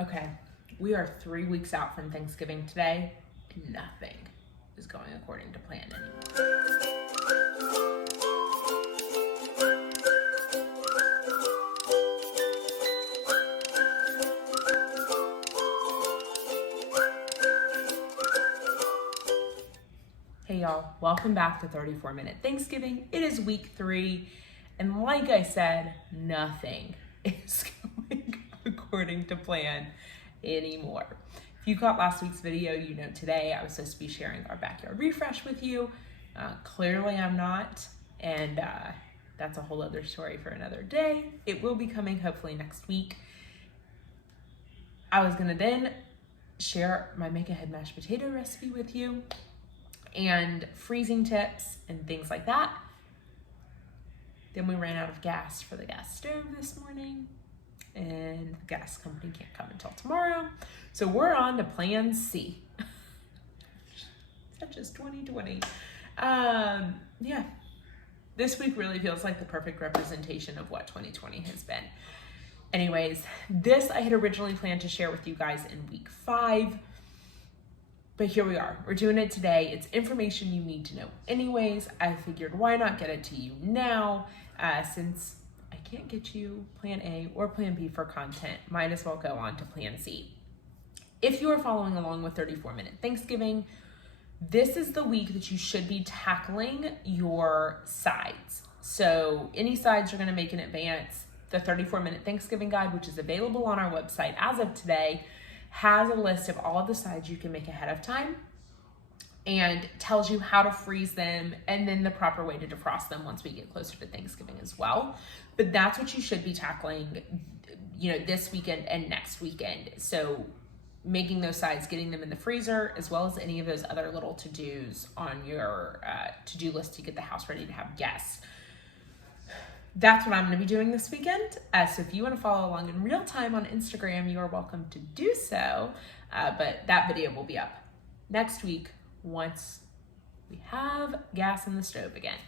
Okay, we are 3 weeks out from Thanksgiving today, and nothing is going according to plan anymore. Hey y'all, welcome back to 34 Minute Thanksgiving. It is week 3, and like I said, nothing is going according to plan anymore. If you caught last week's video, you know today I was supposed to be sharing our backyard refresh with you. Clearly I'm not, and that's a whole other story for another day. It will be coming hopefully next week. I was gonna then share my make ahead mashed potato recipe with you and freezing tips and things like that. Then we ran out of gas for the gas stove this morning, and the gas company can't come until tomorrow. So we're on to plan C. Such as 2020. Yeah, this week really feels like the perfect representation of what 2020 has been. Anyways, this I had originally planned to share with you guys in week 5. But here we are, we're doing it today. It's information you need to know anyways. I figured why not get it to you now, since I can't get you plan A or plan B for content, might as well go on to plan C. If you are following along with 34 Minute Thanksgiving, this is the week that you should be tackling your sides. So any sides you're gonna make in advance, the 34 Minute Thanksgiving Guide, which is available on our website as of today, has a list of all of the sides you can make ahead of time and tells you how to freeze them and then the proper way to defrost them once we get closer to Thanksgiving as well. But that's what you should be tackling, this weekend and next weekend. So making those sides, getting them in the freezer, as well as any of those other little to-dos on your to-do list to get the house ready to have guests. That's what I'm going to be doing this weekend. So if you want to follow along in real time on Instagram, you are welcome to do so. But that video will be up next week once we have gas in the stove again.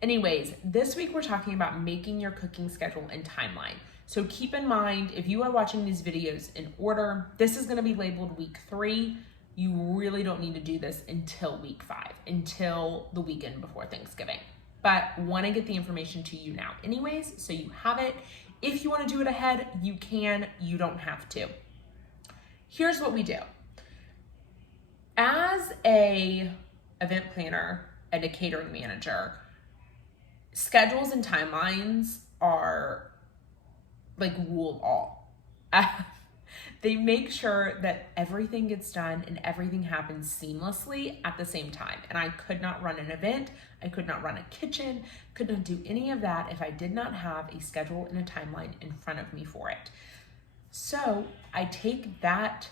Anyways, this week we're talking about making your cooking schedule and timeline. So keep in mind, if you are watching these videos in order, this is going to be labeled week 3. You really don't need to do this until week 5, until the weekend before Thanksgiving. But want to get the information to you now anyways, so you have it. If you want to do it ahead, you can, you don't have to. Here's what we do. As a event planner and a catering manager, schedules and timelines are like rule all. They make sure that everything gets done and everything happens seamlessly at the same time. And I could not run an event, I could not run a kitchen, could not do any of that if I did not have a schedule and a timeline in front of me for it. So I take that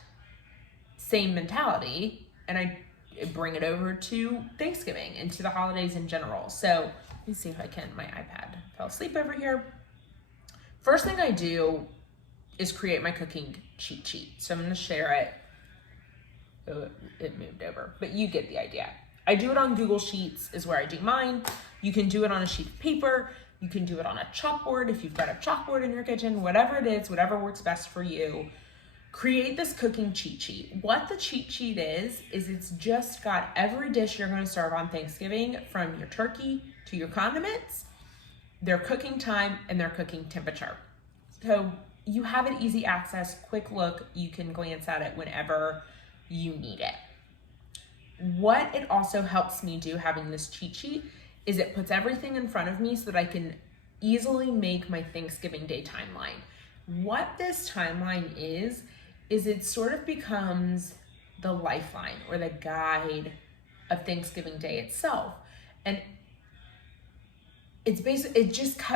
same mentality and I bring it over to Thanksgiving and to the holidays in general. So let me see if I can, my iPad fell asleep over here. First thing I do is create my cooking cheat sheet. So I'm gonna share it. Oh, it moved over, but you get the idea. I do it on Google Sheets is where I do mine. You can do it on a sheet of paper. You can do it on a chalkboard if you've got a chalkboard in your kitchen, whatever it is, whatever works best for you. Create this cooking cheat sheet. What the cheat sheet is it's just got every dish you're gonna serve on Thanksgiving, from your turkey to your condiments, their cooking time, and their cooking temperature. So you have an easy access, quick look. You can glance at it whenever you need it. What it also helps me do, having this cheat sheet, is it puts everything in front of me so that I can easily make my Thanksgiving Day timeline. What this timeline is it sort of becomes the lifeline or the guide of Thanksgiving Day itself. And it's basically,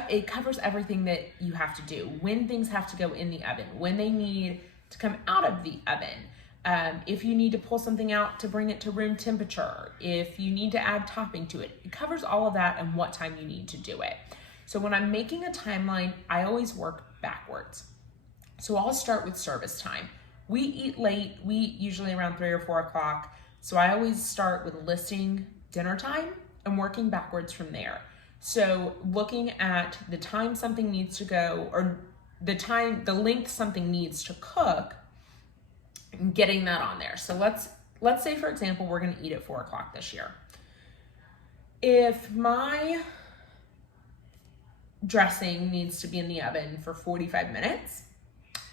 it covers everything that you have to do, when things have to go in the oven, when they need to come out of the oven, if you need to pull something out to bring it to room temperature, if you need to add topping to it. It covers all of that and what time you need to do it. So when I'm making a timeline, I always work backwards. So I'll start with service time. We eat late, we eat usually around 3 or 4 o'clock. So I always start with listing dinner time and working backwards from there. So looking at the time something needs to go, or the length something needs to cook, and getting that on there. So let's say, for example, we're going to eat at 4 o'clock this year. If my dressing needs to be in the oven for 45 minutes,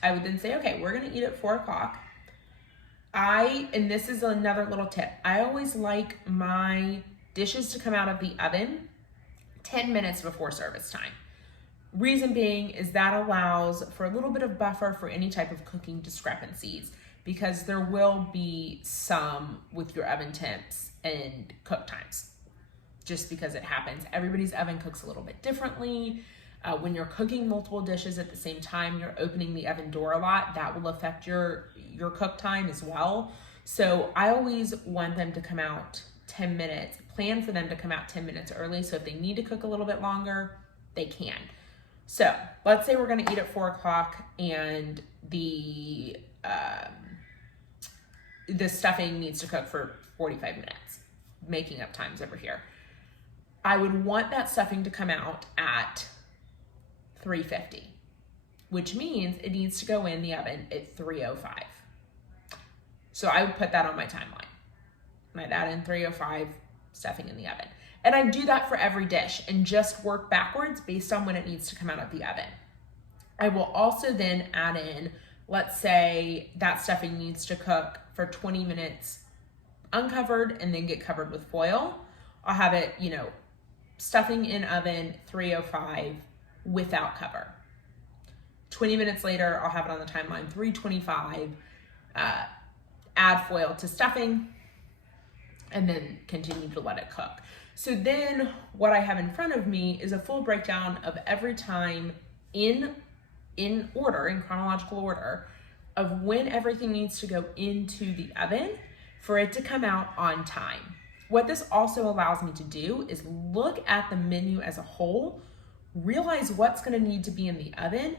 I would then say, okay, we're going to eat at 4 o'clock. And this is another little tip, I always like my dishes to come out of the oven 10 minutes before service time. Reason being is that allows for a little bit of buffer for any type of cooking discrepancies, because there will be some with your oven temps and cook times, just because it happens. Everybody's oven cooks a little bit differently. When you're cooking multiple dishes at the same time, you're opening the oven door a lot. That will affect your cook time as well. So I always want them to come out 10 minutes, plan for them to come out 10 minutes early. So if they need to cook a little bit longer, they can. So let's say we're gonna eat at 4 o'clock and the stuffing needs to cook for 45 minutes, making up times over here. I would want that stuffing to come out at 350, which means it needs to go in the oven at 305. So I would put that on my timeline. And I'd add in 305, stuffing in the oven. And I do that for every dish and just work backwards based on when it needs to come out of the oven. I will also then add in, let's say that stuffing needs to cook for 20 minutes uncovered and then get covered with foil. I'll have it, stuffing in oven 305 without cover. 20 minutes later, I'll have it on the timeline 325, add foil to stuffing, and then continue to let it cook. So then what I have in front of me is a full breakdown of every time in order, in chronological order, of when everything needs to go into the oven for it to come out on time. What this also allows me to do is look at the menu as a whole, realize what's going to need to be in the oven,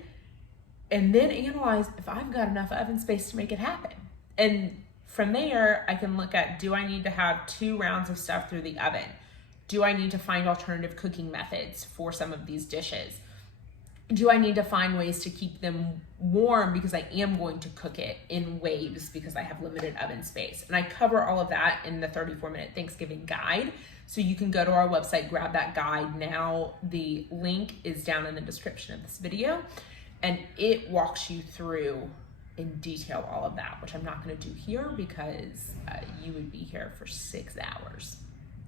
and then analyze if I've got enough oven space to make it happen. And from there, I can look at, do I need to have 2 rounds of stuff through the oven? Do I need to find alternative cooking methods for some of these dishes? Do I need to find ways to keep them warm because I am going to cook it in waves because I have limited oven space? And I cover all of that in the 34-minute Thanksgiving guide. So you can go to our website, grab that guide now. The link is down in the description of this video, and it walks you through in detail all of that, which I'm not going to do here because you would be here for 6 hours.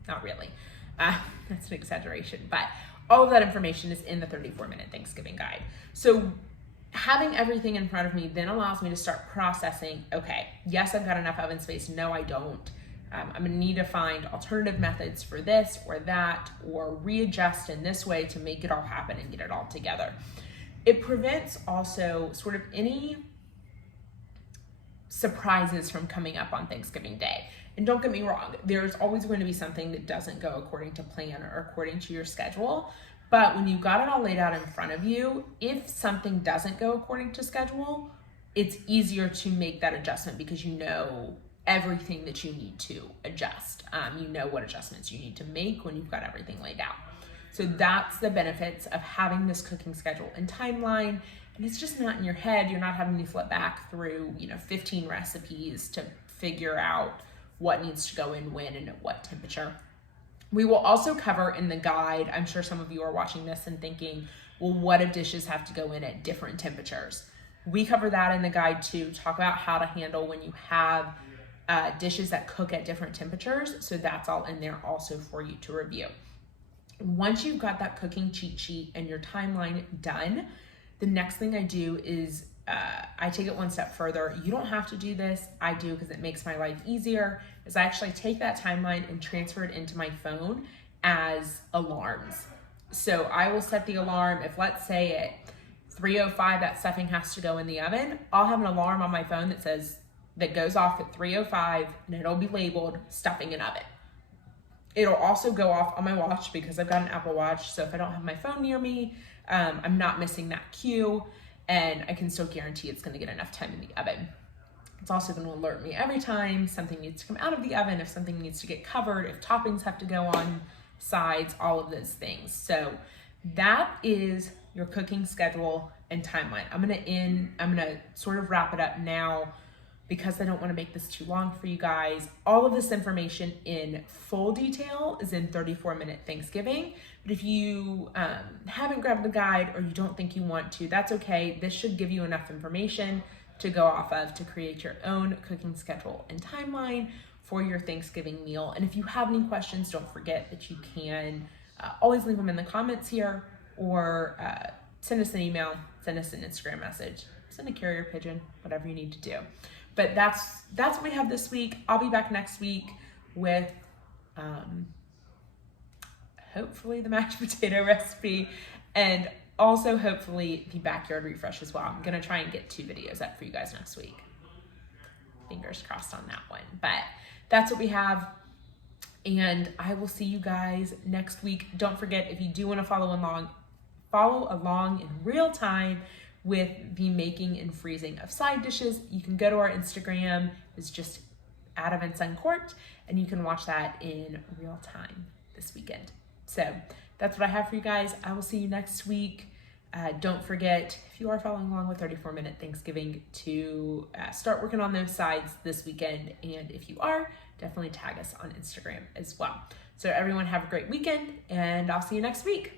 Not really. That's an exaggeration, but all of that information is in the 34-minute Thanksgiving guide. So having everything in front of me then allows me to start processing, okay, yes, I've got enough oven space. No, I don't. I'm gonna need to find alternative methods for this or that, or readjust in this way to make it all happen and get it all together. It prevents also sort of any surprises from coming up on Thanksgiving Day. And don't get me wrong, there's always going to be something that doesn't go according to plan or according to your schedule. But when you've got it all laid out in front of you, if something doesn't go according to schedule, it's easier to make that adjustment because you know everything that you need to adjust. You know what adjustments you need to make when you've got everything laid out. So that's the benefits of having this cooking schedule and timeline. And it's just not in your head. You're not having to flip back through, 15 recipes to figure out what needs to go in when and at what temperature. We will also cover in the guide, I'm sure some of you are watching this and thinking, well, what if dishes have to go in at different temperatures? We cover that in the guide too, talk about how to handle when you have dishes that cook at different temperatures. So that's all in there also for you to review. Once you've got that cooking cheat sheet and your timeline done, the next thing I do is I take it one step further. You don't have to do this. I do because it makes my life easier. Is I actually take that timeline and transfer it into my phone as alarms. So I will set the alarm. If let's say at 3:05 that stuffing has to go in the oven, I'll have an alarm on my phone that goes off at 3:05 and it'll be labeled stuffing in oven. It'll also go off on my watch because I've got an Apple Watch. So if I don't have my phone near me, I'm not missing that cue. And I can still guarantee it's going to get enough time in the oven. It's also going to alert me every time something needs to come out of the oven, if something needs to get covered, if toppings have to go on sides, all of those things. So that is your cooking schedule and timeline. I'm going to sort of wrap it up now because I don't want to make this too long for you guys, all of this information in full detail is in 34-Minute Thanksgiving. But if you haven't grabbed the guide or you don't think you want to, that's okay. This should give you enough information to go off of to create your own cooking schedule and timeline for your Thanksgiving meal. And if you have any questions, don't forget that you can always leave them in the comments here, or send us an email, send us an Instagram message, send a carrier pigeon, whatever you need to do. But that's what we have this week. I'll be back next week with hopefully the mashed potato recipe, and also hopefully the backyard refresh as well. I'm gonna try and get 2 videos up for you guys next week. Fingers crossed on that one. But that's what we have, and I will see you guys next week. Don't forget, if you do want to follow along in real time with the making and freezing of side dishes, you can go to our Instagram. It's just @EventsunCourt, and you can watch that in real time this weekend. So that's what I have for you guys. I will see you next week. Don't forget, if you are following along with 34-Minute Thanksgiving, to start working on those sides this weekend. And if you are, definitely tag us on Instagram as well. So everyone have a great weekend, and I'll see you next week.